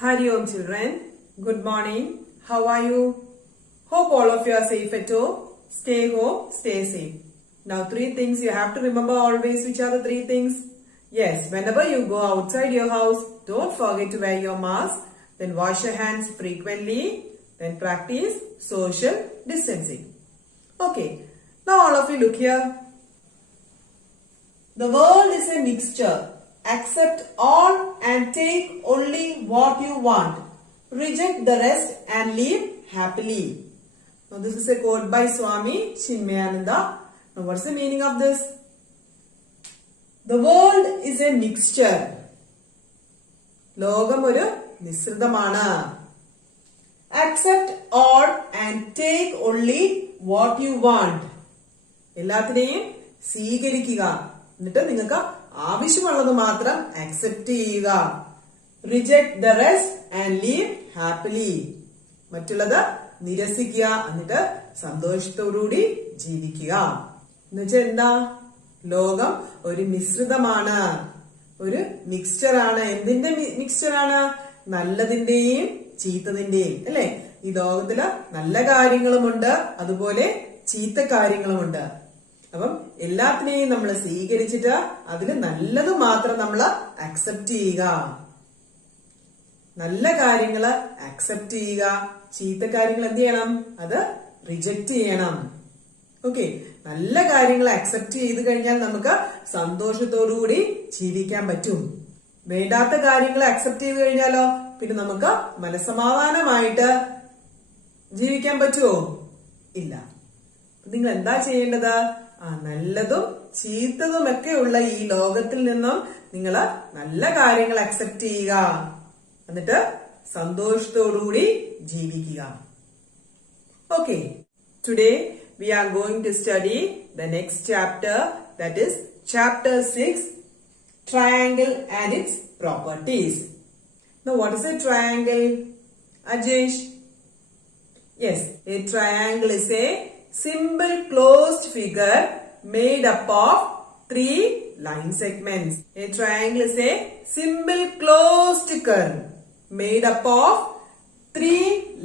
Hari Om children, good morning. How are you? Hope all of you are safe at home. Stay home, stay safe. Now 3 things you have to remember always. Which are the 3 things? Yes, whenever you go outside your house, don't forget to wear your mask. Then wash your hands frequently. Then practice social distancing. Okay, now all of you look here. The world is a mixture. Accept all and take only what you want. Reject the rest and live happily. Now this is a quote by Swami Chinmayananda. Now what's the meaning of this? The world is a mixture. ലോകം ഒരു മിശ്രിതമാണ്. Accept all and take only what you want. എല്ലാത്തിനെയും സ്വീകരിക്കുക. എന്നിട്ട് നിങ്ങൾക്ക് ആവശ്യമുള്ളത് മാത്രം accept ചെയ്യുക. Reject the rest and leave happily. മറ്റുള്ളത് നിരസിക്കുക, എന്നിട്ട് സന്തോഷത്തോടുകൂടി ജീവിക്കുക. എന്നുവെച്ചാൽ എന്താ? ലോകം ഒരു മിശ്രിതമാണ്, ഒരു മിക്സ്ചർ ആണ്. എന്തിന്റെ മിക്സ്ചർ ആണ്? നല്ലതിന്റെയും ചീത്തതിന്റെയും, അല്ലെ? ഈ ലോകത്തില് നല്ല കാര്യങ്ങളുമുണ്ട്, അതുപോലെ ചീത്ത കാര്യങ്ങളുമുണ്ട്. അപ്പം എല്ലാത്തിനെയും നമ്മൾ സ്വീകരിച്ചിട്ട് അതിൽ നല്ലത് മാത്രം നമ്മൾ അക്സെപ്റ്റ് ചെയ്യുക. നല്ല കാര്യങ്ങള് അക്സെപ്റ്റ് ചെയ്യുക, ചീത്ത കാര്യങ്ങൾ എന്ത് ചെയ്യണം? അത് റിജക്റ്റ് ചെയ്യണം. ഓക്കെ, നല്ല കാര്യങ്ങൾ അക്സെപ്റ്റ് ചെയ്ത് കഴിഞ്ഞാൽ നമുക്ക് സന്തോഷത്തോടുകൂടി ജീവിക്കാൻ പറ്റും. വേണ്ടാത്ത കാര്യങ്ങൾ അക്സെപ്റ്റ് ചെയ്ത് കഴിഞ്ഞാലോ പിന്നെ നമുക്ക് മനസ്സമാധാനമായിട്ട് ജീവിക്കാൻ പറ്റുമോ? ഇല്ല. നിങ്ങൾ എന്താ ചെയ്യേണ്ടത്? നല്ലതും ചീത്തതുമൊക്കെ ഉള്ള ഈ ലോകത്തിൽ നിന്നും നിങ്ങൾ നല്ല കാര്യങ്ങൾ അക്സെപ്റ്റ് ചെയ്യുക, എന്നിട്ട് സന്തോഷത്തോടുകൂടി ജീവിക്കുക. Okay, today we are going to study the next chapter, that is chapter 6, triangle and its properties. Now what is a triangle, Ajesh? Yes, a triangle is a simple closed figure made up of 3 line segments. A triangle is a simple closed curve made up of 3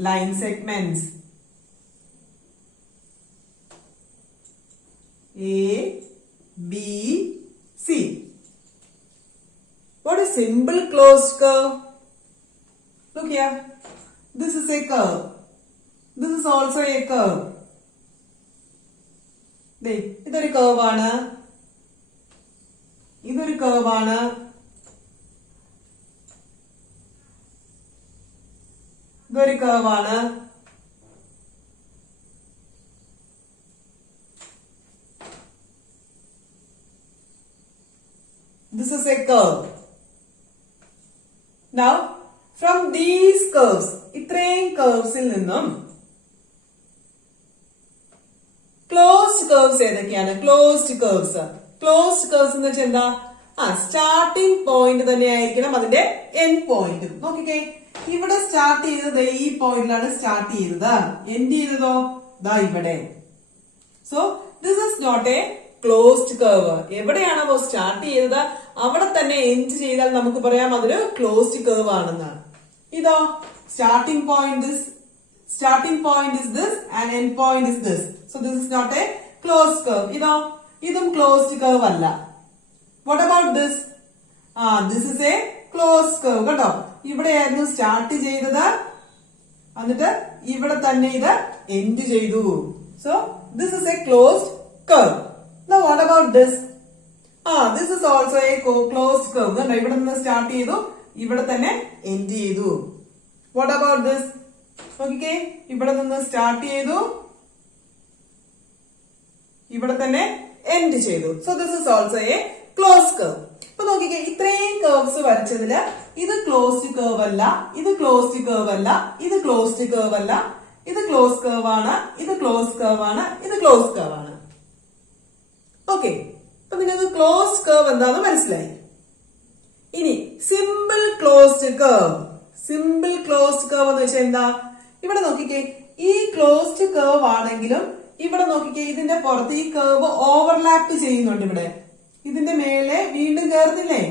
line segments. A, B, C. What is simple closed curve? Look here. This is a curve. This is also a curve. ഇതൊരു കർവാണ്, ഇതൊരു കർവാണ്, ഇതൊരു കർവാണ്, this is a curve. Now from these curves, ഇത്രയും കർവ്സിൽ നിന്നും closed curves ഏതൊക്കെയാണ്? Closed curves. Closed curves എന്ന് വെച്ചാൽ എന്താ? Starting point തന്നെ ആയിരിക്കണം അതിന്റെ എൻഡ് പോയിന്റ്. നോക്കിക്കേ, ഇവിടെ സ്റ്റാർട്ട് ചെയ്തത് ഈ പോയിന്റിലാണ് സ്റ്റാർട്ട് ചെയ്തത്, എൻഡ് ചെയ്തതോ ദാ ഇവിടെ. So this is not a closed curve. എവിടെയാണോ സ്റ്റാർട്ട് ചെയ്തത് അവിടെ തന്നെ എൻഡ് ചെയ്താൽ നമുക്ക് പറയാം അതൊരു ക്ലോസ്ഡ് കർവ് ആണെന്ന്. ഇതോ starting point is this and end point is this. So this is not a closed curve. ഇതും closed curve അല്ല. What about this? This is a closed curve. കേട്ടോ, ഇവിടെയായിരുന്നു സ്റ്റാർട്ട് ചെയ്തത്, എന്നിട്ട് ഇവിടെ തന്നെ ഇത് എൻഡ് ചെയ്തു. So this is a closed curve. Now what about this? This is also a closed curve. കണ്ടോ, ഇവിടെ നിന്ന് സ്റ്റാർട്ട് ചെയ്തു, ഇവിടെ തന്നെ എൻഡ് ചെയ്തു. What about this? നോക്കിക്കേ, ഇവിടെ നിന്ന് സ്റ്റാർട്ട് ചെയ്തു, ഇവിടെ തന്നെ എൻഡ് ചെയ്തു. So this is also A closed curve. ഇപ്പൊ നോക്കിക്കേ, ഇത്രയും കർവ്സ് വരച്ചതില് ഇത് ക്ലോസ്ഡ് കർവ് അല്ല, ഇത് ക്ലോസ്ഡ് കർവ് അല്ല, ഇത് ക്ലോസ്ഡ് കർവ് അല്ല, ഇത് ക്ലോസ് കർവ് ആണ്, ഇത് ക്ലോസ് കർവ് ആണ്, ഇത് ക്ലോസ് കർവ് ആണ്. ഓക്കെ, അപ്പൊ നിങ്ങൾക്ക് ക്ലോസ്ഡ് കർവ് എന്താന്ന് മനസ്സിലായി. ഇനി simple closed curve. Simple closed curve എന്ന് വെച്ചാൽ എന്താ? ഇവിടെ നോക്കിക്കേ, ഈ ക്ലോസ്ഡ് കർവ് ആണെങ്കിലും ഇവിടെ നോക്കിക്കേ, ഇതിന്റെ പുറത്ത് ഈ കർവ് ഓവർലാപ്പ് ചെയ്യുന്നുണ്ട്. ഇവിടെ ഇതിന്റെ മേലെ വീണ്ടും കയറുന്നില്ലേ,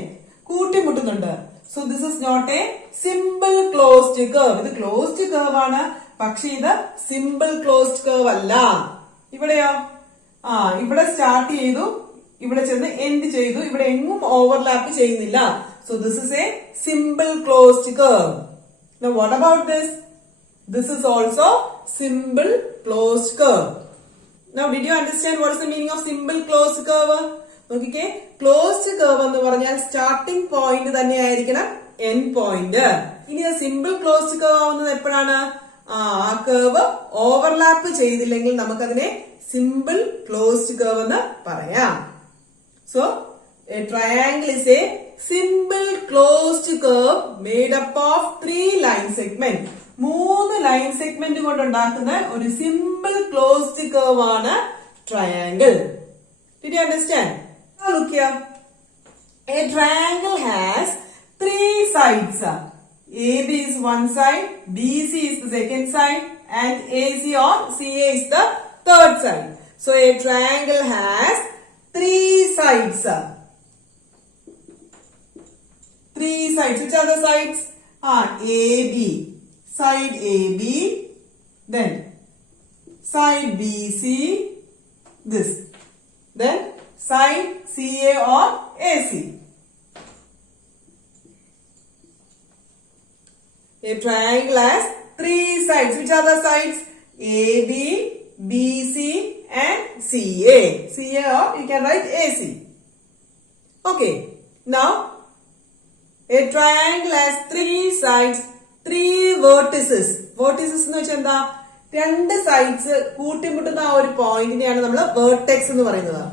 കൂട്ടിമുട്ടുന്നുണ്ട്. So this is not a simple closed closed curve. ഇത് ക്ലോസ്ഡ് കർവ് ആണ്, പക്ഷെ ഇത് സിമ്പിൾ ക്ലോസ്ഡ് കർവ് അല്ല. ഇവിടെയോ ഇവിടെ സ്റ്റാർട്ട് ചെയ്തു, ഇവിടെ ചെന്ന് എൻഡ് ചെയ്തു, ഇവിടെ എങ്ങും ഓവർലാപ്പ് ചെയ്യുന്നില്ല. So this is A simple closed curve. Now what about this? This is also simple closed curve. Now did you understand what is the meaning of simple closed curve? നോക്കിക്കേ, closed curve എന്ന് പറഞ്ഞാൽ starting point തന്നെ ആയിരിക്കണം end point. ഇനി simple closed curve ആവുന്നത് എപ്പോഴാണ്? ആ curve overlap ചെയ്തില്ലെങ്കിൽ നമുക്കതിനെ സിമ്പിൾ ക്ലോസ്ഡ് കർവ് എന്ന് പറയാം. So A triangle is A simple closed curve made up of 3 line segment. 3 line segment കൊണ്ടുണ്ടാക്കുന്ന ഒരു സിമ്പിൾ ക്ലോസ്ഡ് കർവ് ആണ് triangle. Did you understand? Now look here. A triangle has 3 sides. AB is one side, BC is the second side, and AC or CA is the third side. So a triangle has 3 sides. 3 sides. Which are the sides? AB. Side AB. Then side BC. This. Then side CA or AC. A triangle has 3 sides. Which are the sides? AB, BC and CA. CA or you can write AC. Okay. Now, a triangle has 3 sides, 3 vertices. Vertices എന്ന് വെച്ചാൽ എന്താ? 2 sides കൂട്ടിമുട്ടുന്ന ആ ഒരു പോയിന്റിനെയാണ് നമ്മൾ vertex എന്ന് പറയുന്നത്.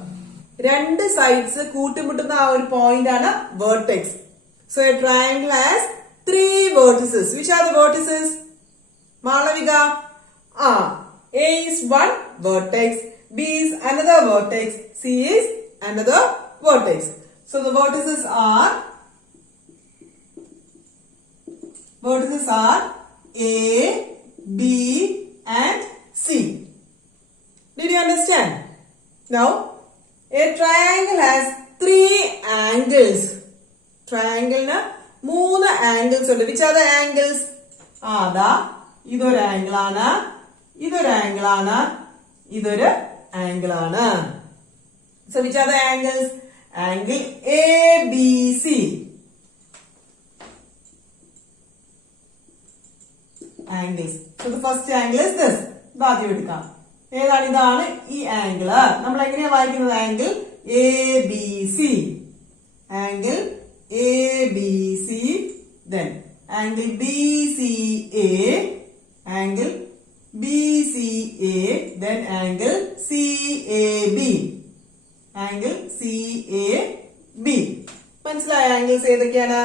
2 sides കൂട്ടിമുട്ടുന്ന ആ ഒരു പോയിന്റ് ആണ് vertex. So A triangle has 3 vertices. Which are the vertices? Malavika. A is one vertex, B is another vertex, C is another vertex. So the vertices are A, B and C. Did you understand? Now, a triangle has 3 angles. Triangle na 3 angles ഉണ്ട്. Which are the angles? ദാ ഇതൊരു angle ആണ്, ഇതൊരു angle ആണ്, ഇതൊരു angle ആണ്. So which are the angles? Angle ABC. Angles. So the first angle is this. ആദ്യം എടുക്കാം. ഏതാണ്? ഇതാണ് ഈ ആംഗിള്. നമ്മൾ എങ്ങനെയാ വായിക്കുന്നത്? Angle ABC. Angle ABC, then angle BCA, angle BCA, then angle CAB, angle CAB. മനസ്സിലായ ആംഗിൾസ് ഏതൊക്കെയാണ്?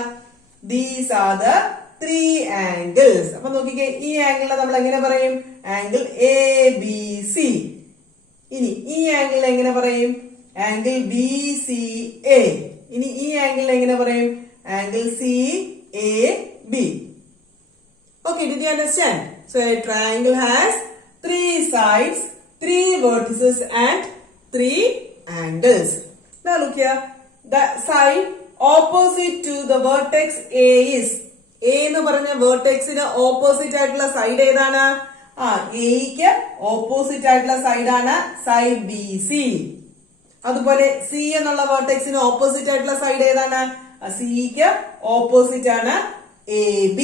These are the 3 angles. അപ്പൊ നോക്കിക്കേ, ഈ ആംഗിളിനെ നമ്മൾ എങ്ങനെ പറയും? Angle ABC. ഇനി ഈ ആംഗിളിനെ എങ്ങനെ പറയും? Angle BCA. ഇനി ഈ ആംഗിളിനെ എങ്ങനെ പറയും? Angle CAB. Okay, did you understand? So a triangle has 3 sides, 3 vertices and 3 angles. Now look here. The side opposite to the vertex A is. A എന്ന് പറഞ്ഞ വേർട്ടെക്സിന് ഓപ്പോസിറ്റ് ആയിട്ടുള്ള സൈഡ് ഏതാണ്? എക്ക് ഓപ്പോസിറ്റ് ആയിട്ടുള്ള സൈഡാണ് സൈഡ് BC. അതുപോലെ C എന്നുള്ള വേർട്ടെക്സിന് opposite ആയിട്ടുള്ള സൈഡ് ഏതാണ്? സിക്ക് ഓപ്പോസിറ്റ് ആണ് AB.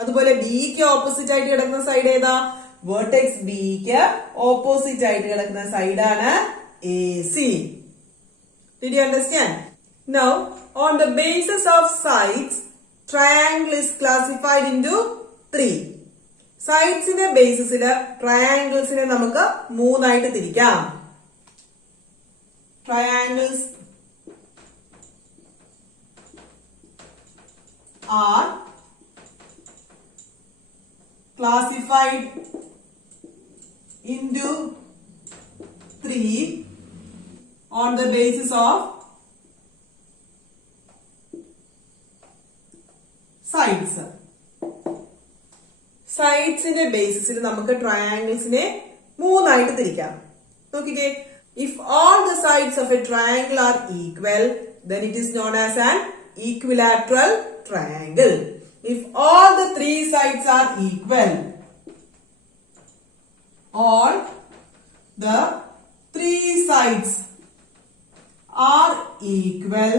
അതുപോലെ ബിക്ക് ഓപ്പോസിറ്റ് ആയിട്ട് കിടക്കുന്ന സൈഡ് ഏതാ? വേർട്ടെക്സ് ബിക്ക് ഓപ്പോസിറ്റ് ആയിട്ട് കിടക്കുന്ന സൈഡാണ് AC. Did you understand? Now, on the basis of sides, triangle is classified into 3. സൈഡ്സിന്റെ ബേസിസില് ട്രയാംഗിൾസിനെ നമുക്ക് 3 ആയിട്ട് തിരിക്കാം. Triangles are classified into 3 on the basis of sides. സൈഡ്സിന്റെ ബേസിസിൽ നമുക്ക് ട്രയാംഗിൾസിനെ 3 ആയിട്ട് തിരിക്കാം. നോക്കിക്കേ, if all the sides of a triangle are equal, then it is known as an equilateral triangle. If all the three sides are equal. All the three sides are equal,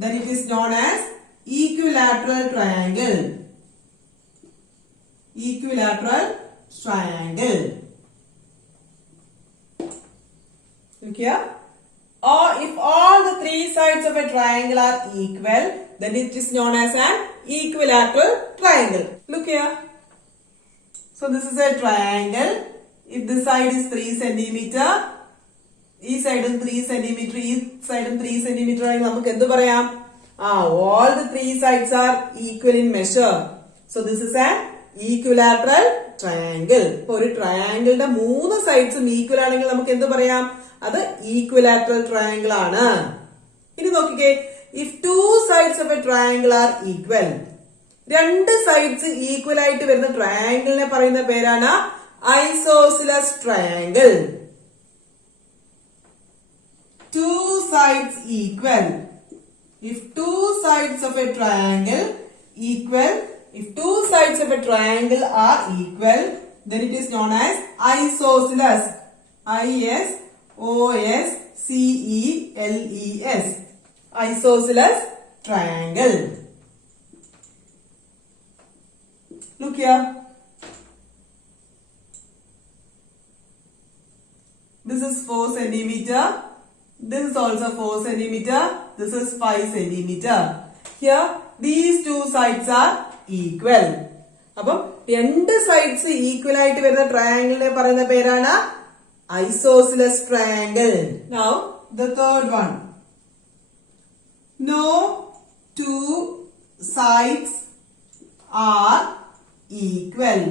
then it is known as equilateral triangle. Equilateral triangle. Look here. Or if all the three sides of a triangle are equal, then it is known as an equilateral triangle. Look here. So this is a triangle. If this side is 3 centimeter, this side is 3 centimeter, this side is 3 centimeter, നമുക്ക് എന്ത് പറയാം? All the three sides are equal in measure. So this is an equilateral triangle. ഇപ്പൊ ഒരു ട്രയാങ്കിളിന്റെ 3 സൈഡ്സും equal ആണെങ്കിൽ നമുക്ക് എന്ത് പറയാം? അത് ഈക്വിലാറ്ററൽ ട്രയാങ്കിൾ ആണ്. ഇനി നോക്കിക്കേ, if 2 sides of a triangle are equal, 2 sides equal ആയിട്ട് വരുന്ന ട്രയാങ്കിളിനെ പറയുന്ന പേരാണ് isosceles triangle. 2 sides equal. If 2 sides of a triangle equal, if 2 sides of a triangle are equal, then it is known as isosceles. ISOSCELES. Isosceles triangle. Look here. This is 4 centimeter. This is also 4 centimeter. This is 5 centimeter. Here, these two sides are equal. അപ്പം 2 sides equal ആയിട്ട് വരുന്ന ട്രയാങ്കിളിനെ പറയുന്ന പേരാണ് isosceles triangle. Now, the third one. No 2 sides are equal.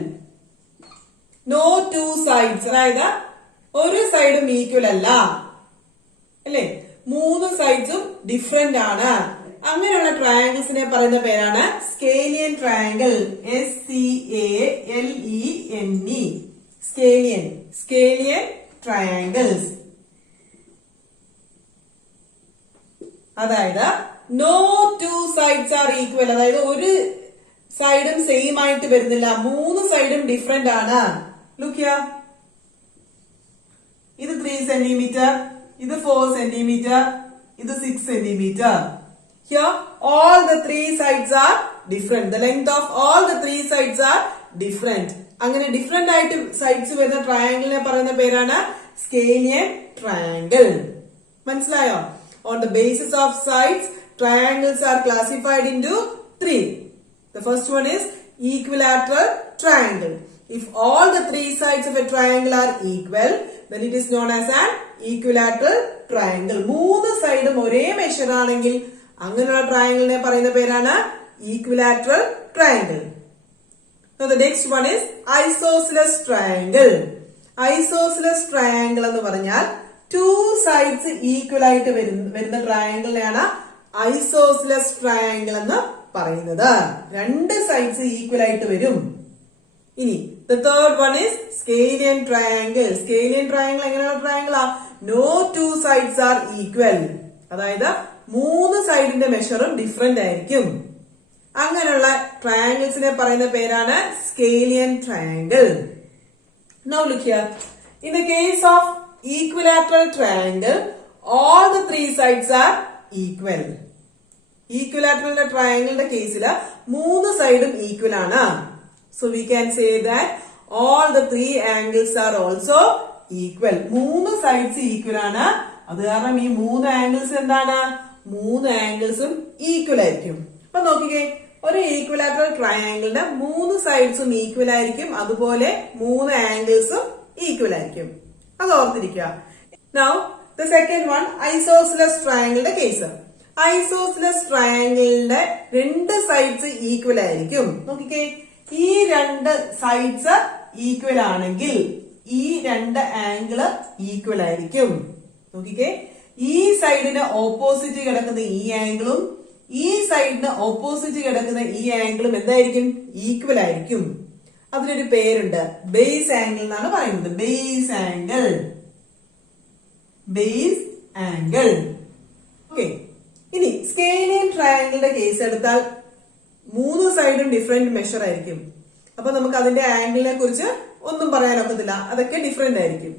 No 2 sides. അതായത് ഒരു സൈഡും equal അല്ല, അല്ലേ? 3 സൈഡ്സും ഡിഫറെന്റ് ആണ്. അങ്ങനെയുള്ള ട്രയാങ്കിൾസിനെ പറയുന്ന പേരാണ് സ്കേലിയൻ ട്രയാങ്കിൾ. SCALENE. സ്കേലിയൻ ട്രയാങ്കിൾസ്. അതായത് നോ 2 sides ആർ ഈക്വൽ, അതായത് ഒരു സൈഡും സെയിം ആയിട്ട് വരുന്നില്ല, 3 സൈഡും ഡിഫറെന്റ് ആണ്. Look here. ഇത് 3 centimeter, ഇത് 4 centimeter, ഇത് 6 centimeter. Here all the 3 sides are different. The length of all the 3 sides are different. അങ്ങനെ ഡിഫറെന്റ് ആയിട്ട് സൈഡ്സ് വരുന്ന ട്രയാങ്കിളിനെ പറയുന്ന പേരാണ് സ്കേലിയൻ ട്രയാങ്കിൾ. മനസ്സിലായോ? On the basis of sides, triangles are classified into 3. The first one is equilateral triangle. If all the 3 sides of a triangle are equal, then it is known as an equilateral triangle. 3 സൈഡും ഒരേ measure ആണെങ്കിൽ അങ്ങനെയുള്ള ട്രയാങ്കിളിനെ പറയുന്ന പേരാണ് equilateral triangle. Now the next one is isosceles triangle. Isosceles triangle എന്ന് പറഞ്ഞാൽ 2 sides equal ആയിട്ട് വരുന്ന ട്രയാങ്കിളിനെയാണ് ഐസോസിലസ് ട്രയാങ്കിൾ എന്ന് പറയുന്നത്. 2 സൈഡ്സ് ഈക്വൽ ആയിട്ട് വരും. ഇനി the third one is scalene triangle. Scalene triangle എങ്ങനെയുള്ള ട്രയാങ്കിളാ? No 2 sides are equal. അതായത് 3 സൈഡിന്റെ മെഷറും ഡിഫറെന്റ് ആയിരിക്കും. അങ്ങനെയുള്ള ട്രയാങ്കിൾസിനെ പറയുന്ന പേരാണ് സ്കേലിയൻ triangle. Now look here. In the case of equilateral triangle, all the 3 sides are equal. Equilateral triangle കേസിൽ 3 സൈഡും ഈക്വൽ ആണ്. So we can say that all the 3 angles are also equal. 3 sides equal ആണ്. അത് കാരണം ഈ 3 angles എന്താണ്? 3 ആംഗിൾസും equal ആയിരിക്കും. അപ്പൊ നോക്കിക്കേ, ഒരു ഈക്വലാറ്ററൽ ട്രയാങ്കിളിന്റെ 3 സൈഡ്സും ഈക്വൽ ആയിരിക്കും, അതുപോലെ 3 ആംഗിൾസും ഈക്വൽ ആയിരിക്കും. അത് ഓർത്തിരിക്കുക. Now the second one, isosceles triangle കേസ്. ഐസോസിലസ് ട്രയാങ്കിളിന്റെ 2 സൈഡ്സ് ഈക്വൽ ആയിരിക്കും. നോക്കിക്കേ, ഈ 2 സൈഡ്സ് ഈക്വൽ ആണെങ്കിൽ ഈ 2 ആംഗിള് ഈക്വൽ ആയിരിക്കും. നോക്കിക്കേ, ഈ സൈഡിന് ഓപ്പോസിറ്റ് കിടക്കുന്ന ഈ ആംഗിളും ഈ സൈഡിന് ഓപ്പോസിറ്റ് കിടക്കുന്ന ഈ ആംഗിളും എന്തായിരിക്കും? ഈക്വൽ ആയിരിക്കും. അതിനൊരു പേരുണ്ട്, ബേസ് ആംഗിൾ എന്നാണ് പറയുന്നത്. Base angle. Base angle. Okay. ഇനി സ്കേലിയൻ ട്രയാങ്കിളിന്റെ കേസ് എടുത്താൽ മൂന്ന് സൈഡും ഡിഫറെന്റ് മെഷർ ആയിരിക്കും. അപ്പൊ നമുക്ക് അതിന്റെ ആംഗിളിനെ കുറിച്ച് ഒന്നും പറയാനൊക്കത്തില്ല, അതൊക്കെ ഡിഫറെന്റ് ആയിരിക്കും.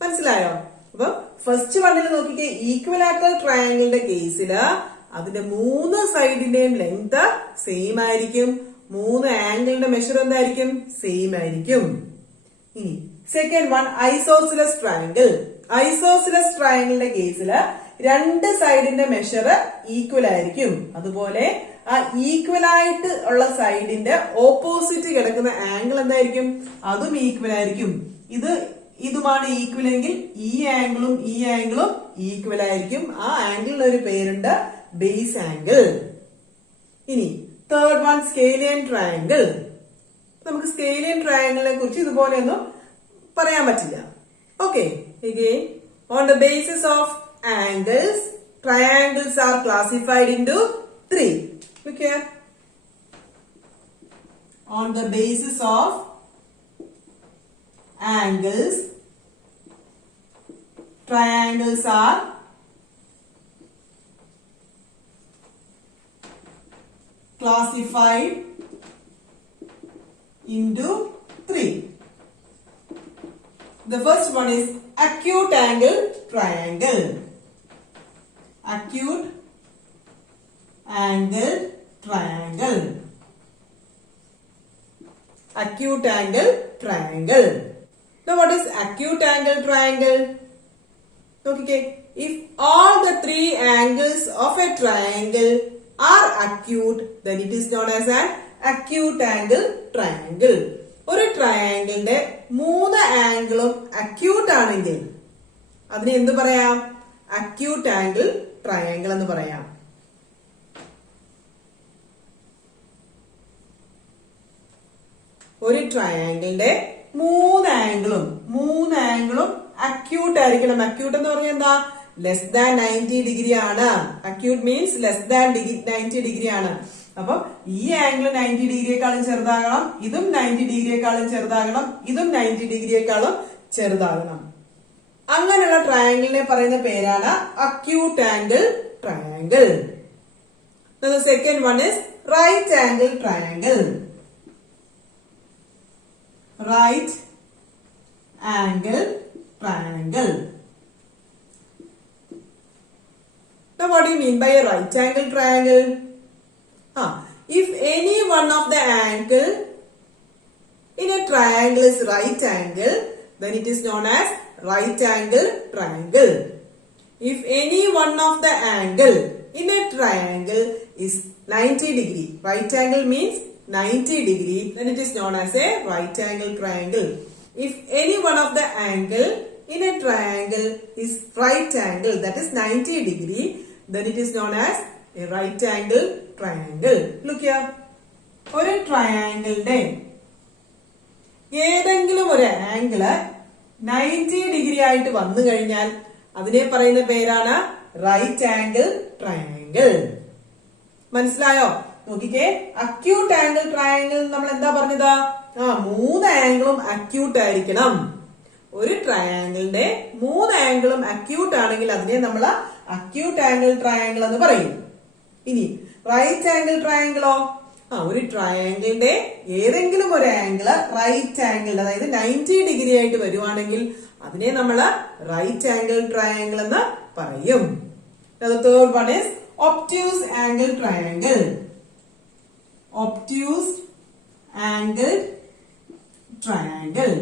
മനസ്സിലായോ? അപ്പൊ ഫസ്റ്റ് വണ്ണിൽ നോക്കിക്കേ, ഈക്വലാറ്ററൽ ട്രയാങ്കിളിന്റെ കേസില് അതിന്റെ മൂന്ന് സൈഡിന്റെയും ലെങ്ത് സെയിം ആയിരിക്കും, മൂന്ന് ആംഗിളിന്റെ മെഷർ എന്തായിരിക്കും? സെയിം ആയിരിക്കും. ഇനി second one, isosceles triangle. Isosceles ട്രയാങ്കിളിന്റെ കേസില് രണ്ട് സൈഡിന്റെ മെഷർ ഈക്വൽ ആയിരിക്കും. അതുപോലെ ആ ഈക്വൽ ആയിട്ട് ഉള്ള സൈഡിന്റെ ഓപ്പോസിറ്റ് കിടക്കുന്ന ആംഗിൾ എന്തായിരിക്കും? അതും ഈക്വൽ ആയിരിക്കും. ഇതുമാണ് ഈക്വൽ എങ്കിൽ ഈ ആംഗിളും ഈക്വൽ ആയിരിക്കും. ആ ആംഗിളിന് ഒരു പേരുണ്ട്, ബേസ് ആംഗിൾ. ഇനി തേർഡ് വൺ, സ്കെയിലിയൻ ട്രയാങ്കിൾ. നമുക്ക് സ്കെയിലിയൻ ട്രയാങ്കിളിനെ കുറിച്ച് ഇതുപോലെയൊന്നും പറയാൻ പറ്റില്ല. Okay, again on the basis of angles, triangles are classified into three. Look here. On the basis of angles, triangles are classified into three. The first one is acute angle triangle. Acute angle triangle. Acute angle triangle. Now what is acute angle triangle? Okay, if all the three angles of a triangle are acute, then it is known as an acute angle triangle. ഒരു ട്രയാങ്കിളിന്റെ മൂന്ന് ആംഗിളും acute ആണെങ്കിൽ അതിനെ എന്ത് പറയാം? Acute angle triangle എന്ന് പറയാം. ഒരു ട്രയാങ്കിളിന്റെ മൂന്ന് ആംഗിളും അക്യൂട്ട് ആയിരിക്കണം. അക്യൂട്ട് എന്ന് പറഞ്ഞാൽ എന്താ? ലെസ് ദാൻ 90 ഡിഗ്രി ആണ്. Acute means less than 90 degree ആണ്. അപ്പൊ ഈ ആംഗിൾ 90 ഡിഗ്രിയെക്കാളും ചെറുതാകണം, ഇതും 90 ഡിഗ്രിയെക്കാളും ചെറുതാകണം, ഇതും 90 ഡിഗ്രിയെക്കാളും ചെറുതാകണം. അങ്ങനെയുള്ള ട്രയാങ്കിളിനെ പറയുന്ന പേരാണ് acute angle triangle. The second one is right angle triangle. Right angle triangle. Now what do you mean by a right angle triangle? If any one of the angle in a triangle is right angle, then it is known as right angle triangle. If any one of the angle in a triangle is 90 degree, right angle means 90 degree, then it is known as a right angle triangle. If any one of the angle in a triangle is right angle, that is 90 degree, then it is known as a right angle triangle. Look here. ഒരു ട്രയാങ്കിളിന്റെ ഏതെങ്കിലും ഒരു angle 90 degree ആയിട്ട് വന്നു കഴിഞ്ഞാൽ അതിനെ പറയുന്ന പേരാണ് റൈറ്റ് ആംഗിൾ ട്രയാങ്കിൾ. മനസ്സിലായോ? നോക്കിക്കേ, അക്യൂട്ട് ആംഗിൾ ട്രയാങ്കിൾ നമ്മൾ എന്താ പറഞ്ഞത്? മൂന്ന് ആംഗിളും അക്യൂട്ട് ആയിരിക്കണം. ഒരു ട്രയാങ്കിളിന്റെ മൂന്ന് ആംഗിളും അക്യൂട്ട് ആണെങ്കിൽ അതിനെ നമ്മൾ അക്യൂട്ട് ആംഗിൾ ട്രയാങ്കിൾ എന്ന് പറയും. ഇനി റൈറ്റ് ആംഗിൾ ട്രയാങ്കിളോ? ഒരു ട്രയാങ്കിളിന്റെ ഏതെങ്കിലും ഒരു ആംഗിള് റൈറ്റ് ആംഗിൾ, അതായത് 90 ഡിഗ്രി ആയിട്ട് വരുവാണെങ്കിൽ അതിനെ നമ്മൾ റൈറ്റ് ആംഗിൾ ട്രയാങ്കിൾ എന്ന് പറയും. The third one is obtuse angle triangle. Obtuse angle triangle.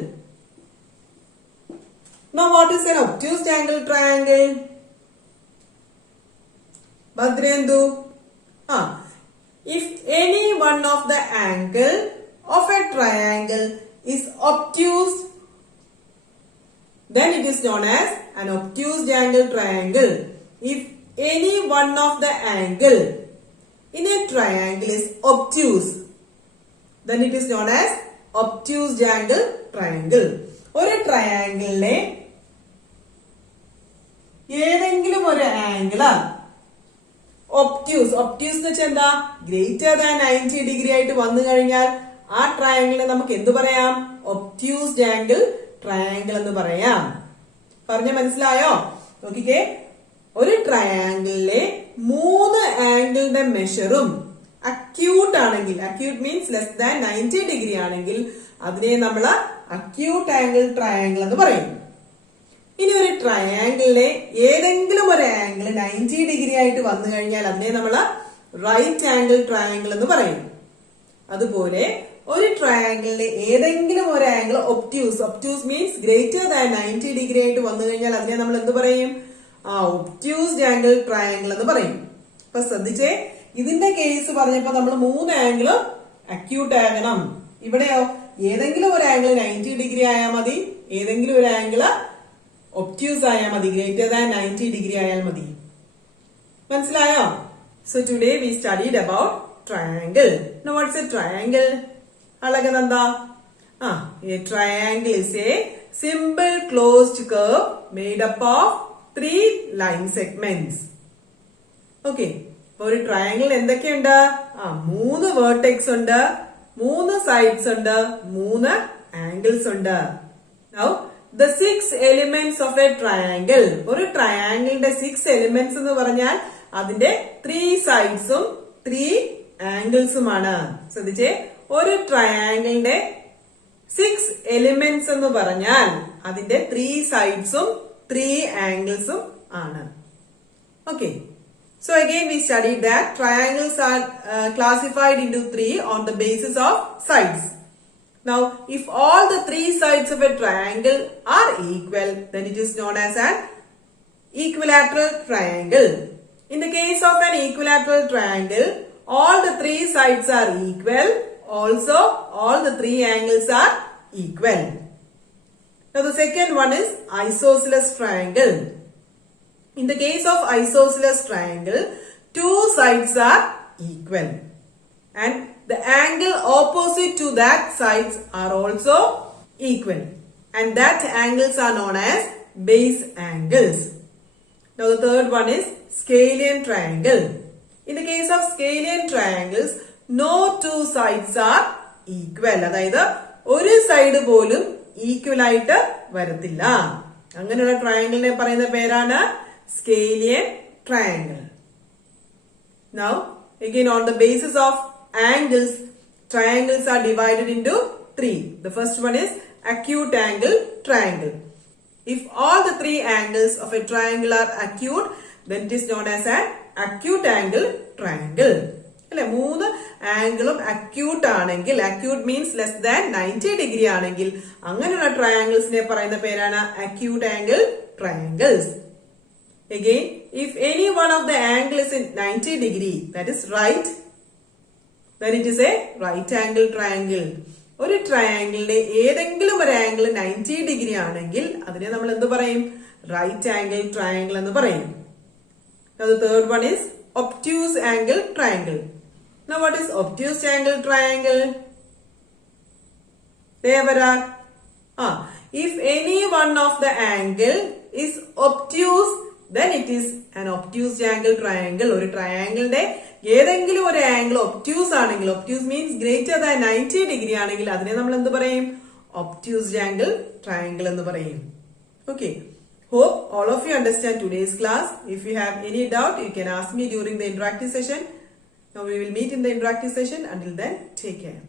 Now what is an obtuse angle triangle? Bhadrendu. If any one of the angle of a triangle is obtuse, then it is known as an obtuse angle triangle. If any one of the angle in a triangle is obtuse, then it is known as obtuse angle triangle. ഒരു ട്രയാങ്കിളിലെ ഏതെങ്കിലും ഒരു angle obtuse എന്ന് വെച്ചാൽ എന്താ? Greater than 90 degree ആയിട്ട് വന്നു കഴിഞ്ഞാൽ ആ ട്രയാങ്കിളിനെ നമുക്ക് എന്ത് പറയാം? ഒബ്റ്റ്യൂസ്ഡ് ആംഗിൾ ട്രയാങ്കിൾ എന്ന് പറയാം. പറഞ്ഞ മനസ്സിലായോ? നോക്കിക്കേ, ഒരു ട്രയാങ്കിളിലെ മൂന്ന് ആംഗിളിന്റെ മെഷറും അക്യൂട്ട് ആണെങ്കിൽ, acute means less than 90 degree ആണെങ്കിൽ അതിനെ നമ്മൾ അക്യൂട്ട് ആംഗിൾ ട്രയാങ്കിൾ എന്ന് പറയും. ഇനി ഒരു ട്രയാങ്കിളിലെ ഏതെങ്കിലും ഒരു ആംഗിൾ 90 ഡിഗ്രി ആയിട്ട് വന്നു കഴിഞ്ഞാൽ അതിനെ നമ്മൾ റൈറ്റ് ആംഗിൾ ട്രയാങ്കിൾ എന്ന് പറയും. അതുപോലെ ഒരു ട്രയാങ്കിളിലെ ഏതെങ്കിലും ഒരു angle obtuse means greater than 90 degree ആയിട്ട് വന്നു കഴിഞ്ഞാൽ അതിനെ നമ്മൾ എന്ത് പറയും? ഒബ്റ്റ്യൂസ്ഡ് ആംഗിൾ ട്രയാങ്കിൾ എന്ന് പറയും. അപ്പൊ ശ്രദ്ധിച്ചേ, ഇതിന്റെ കേസ് പറഞ്ഞപ്പോ നമ്മൾ 3 ആംഗിളും അക്യൂട്ട് ആകണം. ഇവിടെയോ ഏതെങ്കിലും ഒരു ആംഗിൾ 90 ഡിഗ്രി ആയാൽ മതി, ഏതെങ്കിലും ഒരു ആംഗിൾ ഒബ്റ്റ്യൂസ് ആയാൽ മതി, ഗ്രേറ്റർ ദാൻ 90 ഡിഗ്രി ആയാൽ മതി. മനസ്സിലായോ? So today we studied about triangle. Now what's a triangle? Alagananda. A triangle is a simple closed curve made up of 3 line segments. Okay. For a triangle എന്തൊക്കെയുണ്ട്? 3 vertex ഉണ്ട്, 3 sides ഉണ്ട്, 3 angles ഉണ്ട്. Now the 6 elements of a triangle. ഒരു ട്രയാങ്കിളിന്റെ 6 elements എന്ന് പറഞ്ഞാൽ അതിന്റെ 3 sidesഉം 3 ആംഗിൾസുമാണ്. ശ്രദ്ധിച്ചേ, ഒരു ട്രയാങ്കിളിന്റെ 6 എലിമെന്റ്സ് എന്ന് പറഞ്ഞാൽ അതിന്റെ 3 സൈഡ്സും 3 ആംഗിൾസും ആണ്. Okay. So again we studied that triangles are classified into 3 on the basis of sides. Now if all the 3 sides of a triangle are equal, then it is known as an equilateral triangle. In the case of an equilateral triangle, all the 3 sides are equal. Also, all the 3 angles are equal. Now, the second one is isosceles triangle. In the case of isosceles triangle, 2 sides are equal. And the angle opposite to that sides are also equal. And that angles are known as base angles. Now, the third one is scalene triangle. In the case of scalene triangles, no 2 sides are equal. അതായത് ഒരു side പോലും equal ആയിട്ട് വരത്തില്ല. അങ്ങനെയുള്ള ട്രയാങ്കിളിനെ പറയുന്ന പേരാണ് scalene triangle. Now, again on the basis of angles, triangles are divided into 3. The first one is acute angle triangle. If all the 3 angles of a triangle are acute, then it is known as an acute angle triangle. അല്ലെ, 3 ആംഗിളും acute ആണെങ്കിൽ, acute means less than 90 degree ആണെങ്കിൽ അങ്ങനെയുള്ള ട്രയാങ്കിൾസിനെ പറയുന്ന പേരാണ് acute angle triangles. Again, if any one of the angle is in 90 degree, that is right, then it is a right angle triangle. ഒരു ട്രയാങ്കിളിന്റെ ഏതെങ്കിലും ഒരു ആംഗിൾ 90 ഡിഗ്രി ആണെങ്കിൽ അതിനെ നമ്മൾ എന്ത് പറയും? റൈറ്റ് ആംഗിൾ ട്രയാങ്കിൾ എന്ന് പറയും. Now the third one is obtuse angle triangle. Now what is obtuse angle triangle? Devara. If any one of the angle is obtuse, then it is an obtuse angle triangle. ഒരു ട്രയാങ്കിളിന്റെ ഏതെങ്കിലും ഒരു angle obtuse ആണെങ്കിൽ, obtuse means greater than 90 degree ആണെങ്കിൽ അതിനെ നമ്മൾ എന്ത് പറയും? ഒബ്റ്റ്യൂസ്ഡ് ആംഗിൾ ട്രയാങ്കിൾ എന്ന് പറയും. Okay. Hope all of you understand today's class. If you have any doubt, you can ask me during the interactive session. Now we will meet in the interactive session. Until then, take care.